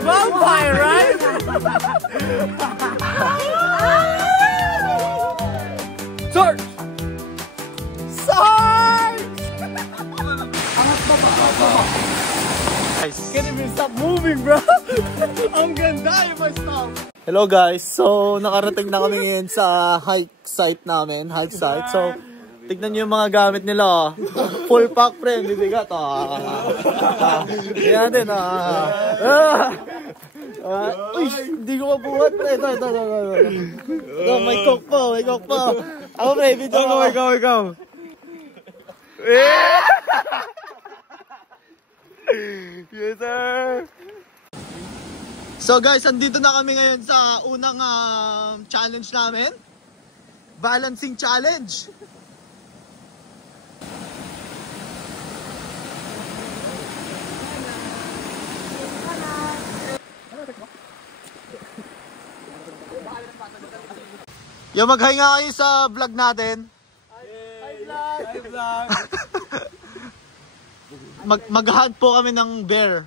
Vampire, right? Search! Search! Can't even stop moving, bro. Ang ganda if I stop. Hello guys, so nakarating na kami ngayon sa hike site namin, So, tignan nyo yung mga gamit nila. Full pack, friend, bibigat. Yan din. Uy, hindi ko mabuhat, pre. Ito. May coke pa. Ako, pre, video ko. Ikaw. Yes, sir. So guys, andito na kami ngayon sa unang challenge namin. Balancing challenge. Yung mag-hi nga kayo sa vlog natin. Hi vlog. Mag-hunt po kami ng bear.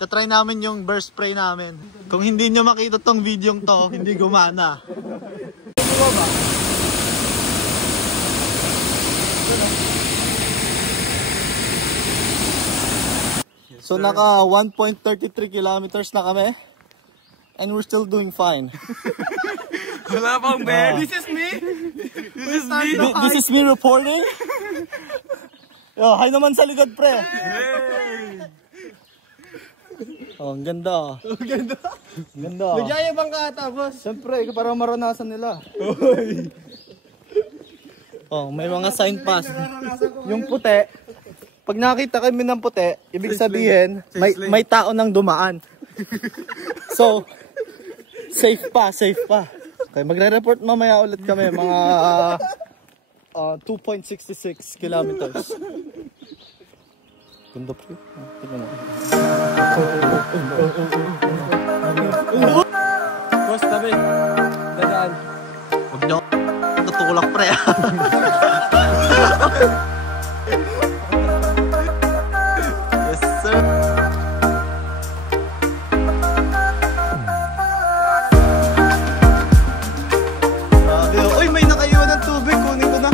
Tatry namin yung bear spray namin. Kung hindi nyo makita tong video to, hindi gumana. So naka 1.33 kilometers na kami. And we're still doing fine. Wala pang bear. This is me. This is me reporting. Yo, hi naman sa likod, pre. Oh, ang ganda. Nagyayabang ka ata, boss. Siyempre, para maranasan nila. Oh, may mga sign pass. Yung puti, pag nakita kami ng puti, ibig sabihin, may tao nang dumaan. So, safe pa. Okay, magre-report mamaya ulit kami, mga 2.66 kilometers. Ganda, pre. Tignan mo. Boss, tabi. Dadaan. Huwag nyo tutulak, pre. Yes, sir. Uy, may nakaiwan ng tubig. Kunin ko na.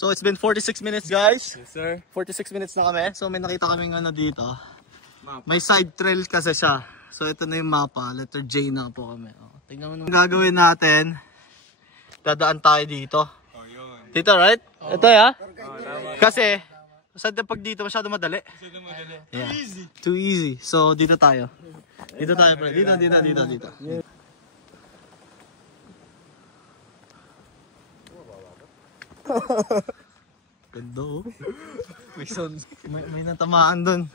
So it's been 46 minutes, guys. Yes, sir. 46 minutes na kami. So may nakita kaming dito. May side trail kasi siya. So ito na yung mapa. Letter J na po kami. Tingnan mo nung gagawin natin. Dadaan tayo dito. Dito, right? Ito, ya? Kasi, pag dito masyado madali. Yeah. Too easy. So dito tayo. Dito tayo, pre. Dito. Ganda, oh. May natamaan dun.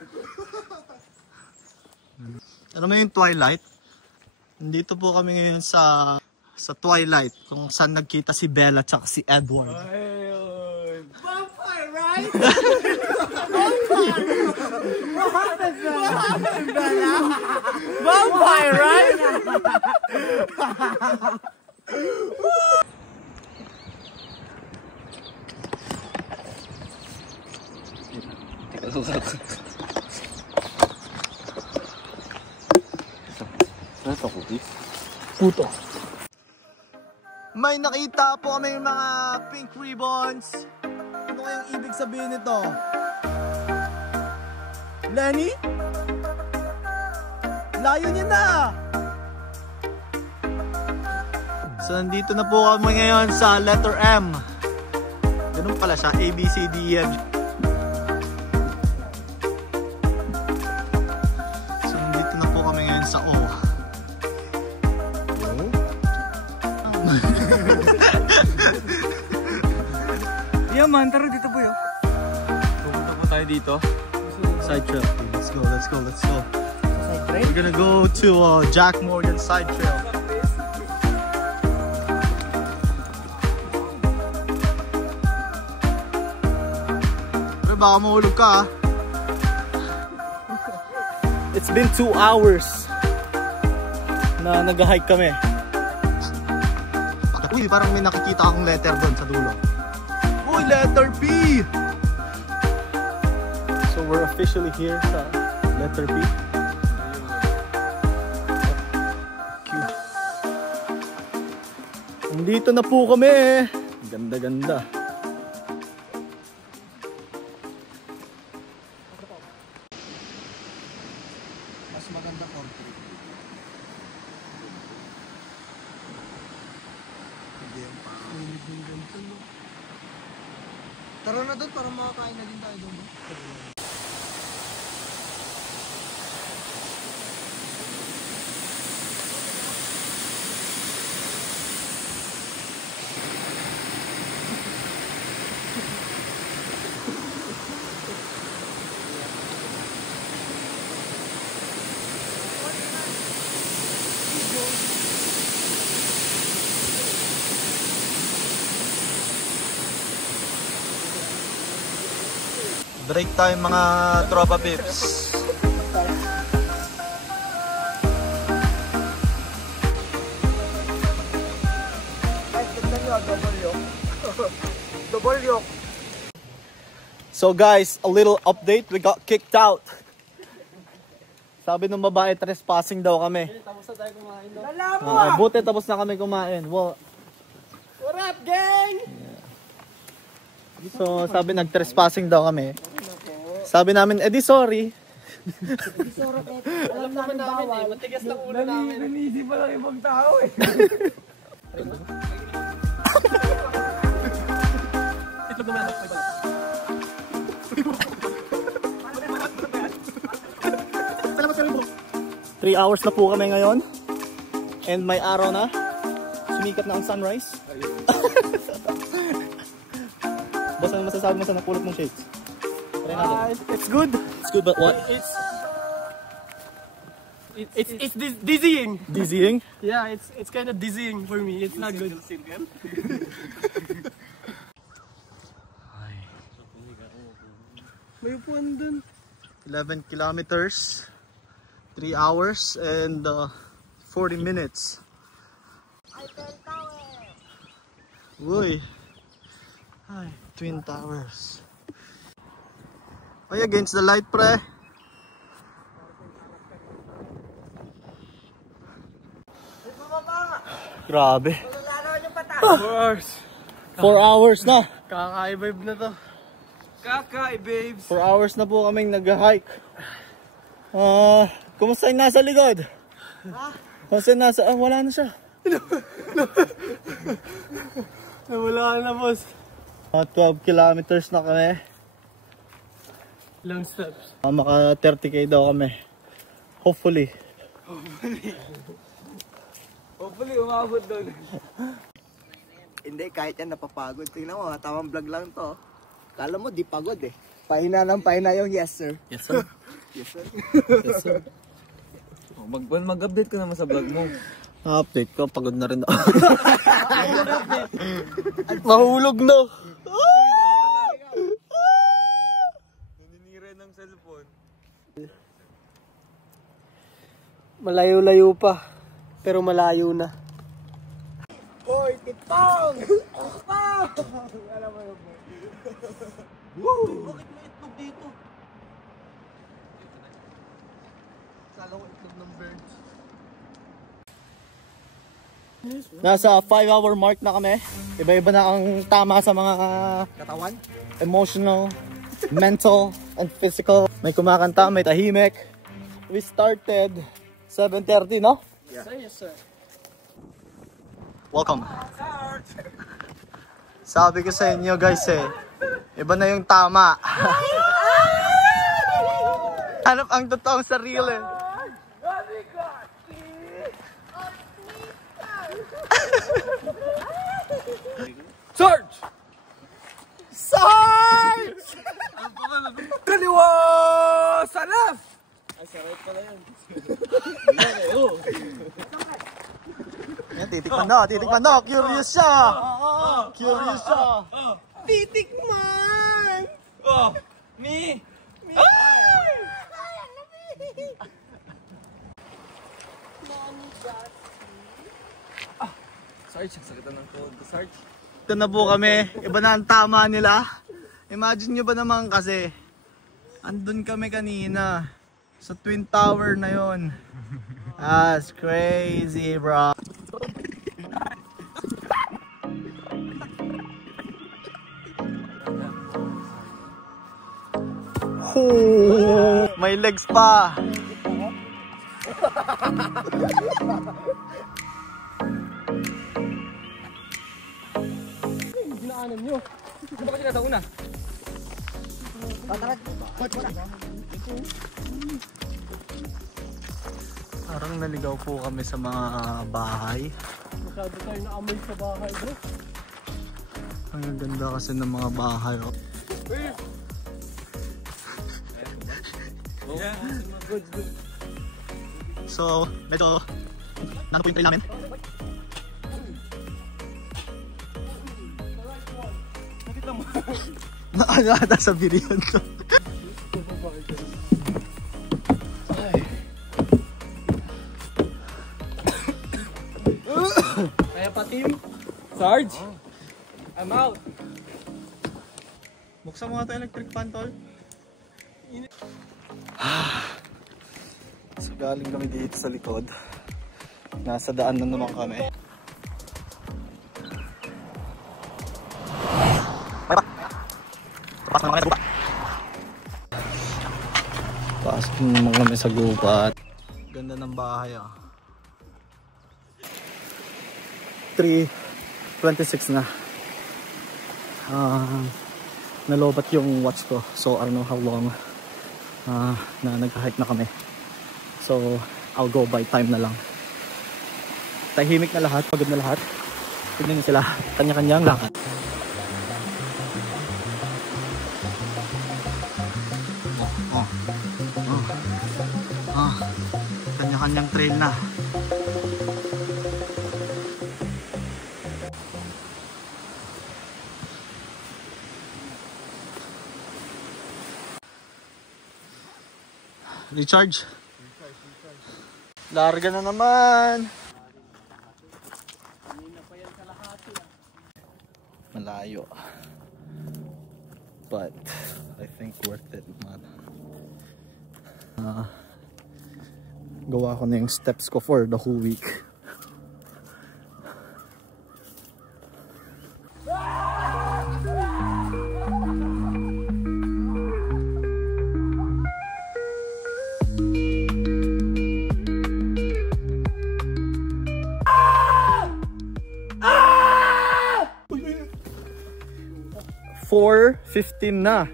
Ano mo yung Twilight? Nandito po kami ngayon sa Twilight, kung saan nagkita si Bella at si Edward. Vampire, right? Vampire! What happened, Bella? Vampire, right? Puto. May nakita po kami mga pink ribbons. Ano kayang ibig sabihin nito? Lenny? Layo niya na! So nandito na po kami ngayon sa letter M. Ganun pala siya, A, B, C, D, E, F. So nandito na po kami ngayon sa O. Yeah man, tara dito po yun. Pupunta po tayo dito. Side trail. Let's go. We're gonna go to Jack Morgan side trail. Pero baka mahulog ka, It's been 2 hours na nag-hike kami. Uy, parang may nakikita akong letter doon sa dulo. Uy, letter B! So we're officially here sa letter B. Nandito na po kami. Ganda-ganda. Mas maganda country. Hindi yung parang. Tara na doon para makakain na din tayo doon. Break tayo mga tropa pips. So guys, a little update. We got kicked out. Sabi ng babae, trespassing daw kami. Tapos na tayo kumain. Buti tapos na kami kumain. Well, What up, gang? so sabi nag-trespassing daw kami. Sabi namin, edi sorry. Alam naman namin eh, matigas lang ulo namin. Nanisi pa lang ibang tao eh. Itlog naman, may bala. 3 hours na po kami ngayon. And may araw na. Sumikat na ang sunrise. Boss, ano masasabi mo sa napulot mong shakes? It's good. It's good, but what? It's dizzying. Dizzying? Yeah, it's kind of dizzying for me. It's not good. May upuan dun. 11 kilometers, 3 hours, and 40 minutes. Uy. Ay, Twin Towers. Ay, against the light, pre. Grabe. 4 hours. 4 hours na. Kaka-vibe na to. Kaka-babes. 4 hours na po kaming nag-hike. Kumusta yung nasa likod? Kumusta yung nasa... wala na siya. Nawala na, boss. 12 kilometers na kami. Long steps. Maka 30k daw kami. Hopefully. Hopefully, umabot doon. Hindi, kahit yan napapagod. Tingnan mo, tamang vlog lang to. Kala mo, di pagod eh. Pahina ng pahina yung yes sir. Yes, sir. Yes sir. Yes, sir. Mag-update ka naman sa vlog mo. Update ko, pagod na rin ako. Mahulog na. Naninira ng cellphone. Malayo-layo pa. Pero malayo na. Hoy, titong! Titong! Alam mo yun. Woo! Bakit may itlog dito? Sala ko itlog ng birds. Nasa 5-hour mark na kami. Iba-iba na ang tama sa mga Katawan? emotional, mental, and physical. May kumakanta, may tahimik. We started 7:30, no? Yes, sir. Welcome. Sabi ko sa inyo guys iba na yung tama. Hanap ang totoong sarili. Sarge! Sarge! Kaliwa sa left! Yan, titikman na. Curious siya. Curious siya. Titikman! Oh, me! Sarge, ang sakit ng tuhod ko, Sarge. Dito na po kami. Iba na ang tama nila. Imagine nyo ba naman kasi, andun kami kanina sa Twin Tower na yon. That's crazy, bro. Oh, may legs pa. Ginaanan nyo. Di ba kasi nasa una? Parang naligaw po kami sa mga bahay. Masyado tayo naamoy sa bahay, bro. Ang ganda kasi ng mga bahay. Oh. Good. So, medyo nano po yung trail namin. Nakita mo. Ano ata sa video to? Kaya pa team. Sarge. I'm out. Buksan mo nga ito electric fan, tol. So galing kami dito sa likod. Nasa daan na naman kami. Pasok na naman kami sa gubat. Ganda ng bahay ah. 3:26 na. Nalobat yung watch ko, so I don't know how long na nag-hike na kami. So I'll go by time na lang. Tahimik na lahat, pagod na lahat. Tignan niyo sila, kanya-kanyang lakad. Kanya-kanyang trail na. Recharge. Larga na naman. Malayo. But I think worth it, man. Gawa ko na yung steps ko for the whole week. Four 15 na.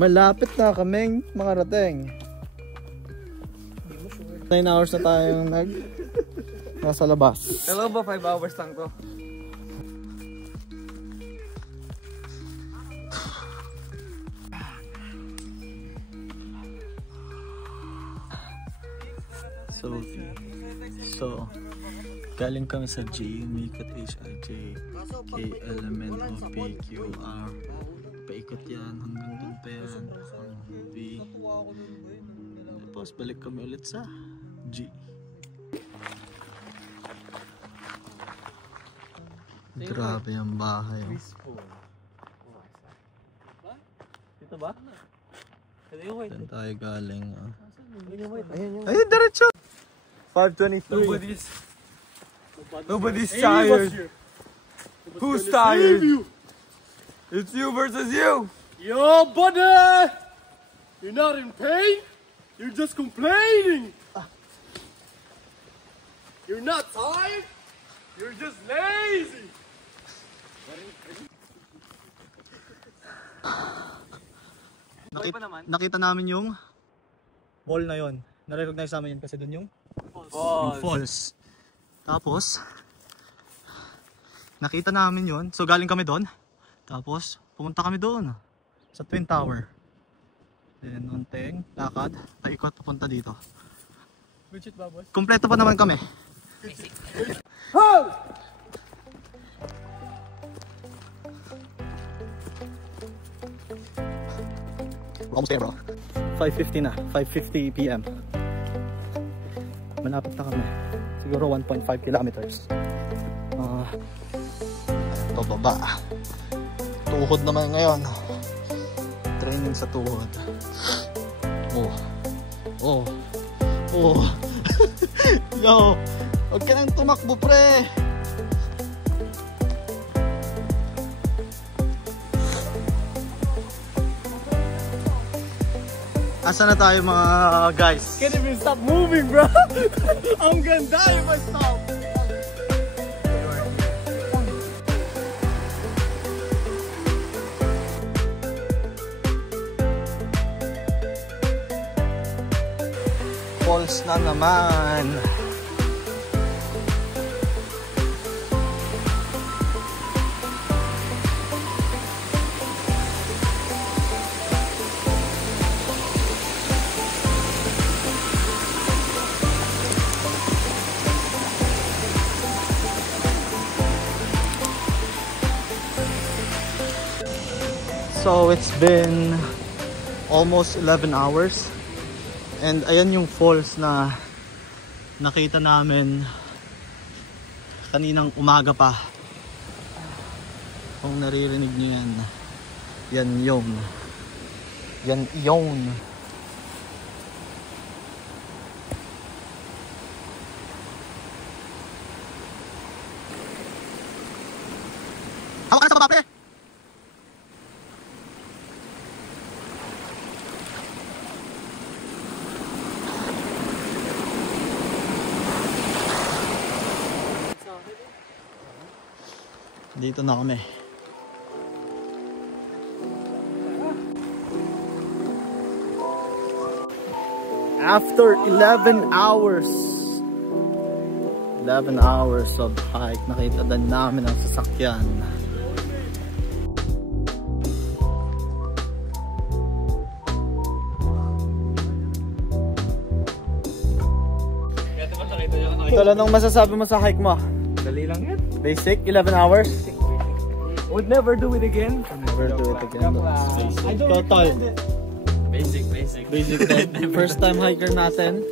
Malapit na kaming makarating. 9 hours na tayong nasa labas. Hello ba 5 hours lang to? So galing kami sa J, umikot HIJ, KLMN, OPQR. Paikot yan hanggang dun pa yan. B. Tapos balik kami ulit sa G. Grabe yung bahay. Dito ba? Saan tayo galing? Ayun, diretso! 5:23. Nobody's tired. Who's tired? It's you versus you. Yo, buddy! You're not in pain? You're just complaining. You're not tired? You're just lazy. Nakita namin yung mall na yon. Na-recognize namin yun kasi dun yung falls. Tapos nakita namin yun. So galing kami doon. Tapos pumunta kami doon sa Twin Tower. Then unting lakad, paikot papunta dito. Kompleto pa naman kami. We're almost there, bro. 5:50 na, 5:50 PM. Malapit na kami. Siguro 1.5 kilometers. Pababa. Tuhod naman ngayon. Training sa tuhod. Oh. Yo, huwag ka nang tumakbo, pre. Asa na tayo mga guys? Can't even stop moving, bro. I'm gonna die if I stop. Falls na naman. So it's been almost 11 hours and ayan yung falls na nakita namin kaninang umaga pa. Kung naririnig nyo yan yun. Hawak ka na sa baba, pre! Dito na kami. After 11 hours of hike, nakita din namin ang sasakyan. Tol, anong masasabi mo sa hike mo? Dali lang yan. Basic, 11 hours? Would never do it again. Never do it again. Total. Basic. Basic din. First time hiker natin.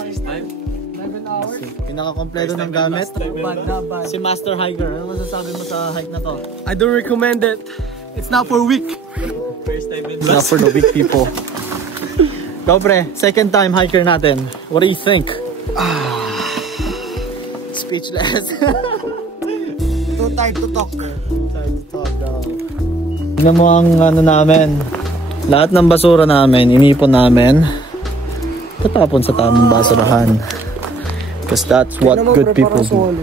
First time. 11 hours. Pinaka-kompleto ng gamit. Si Master Hiker. Ano masasabi mo sa hike na to? I don't recommend it. It's not for weak. First time in It's not for the weak people. Go pre, second time hiker natin. What do you think? Speechless. Too tired to talk. Tignan mo ang ano namin. Lahat ng basura namin, inipon namin. Tatapon sa tamang basurahan. Because that's what good people do.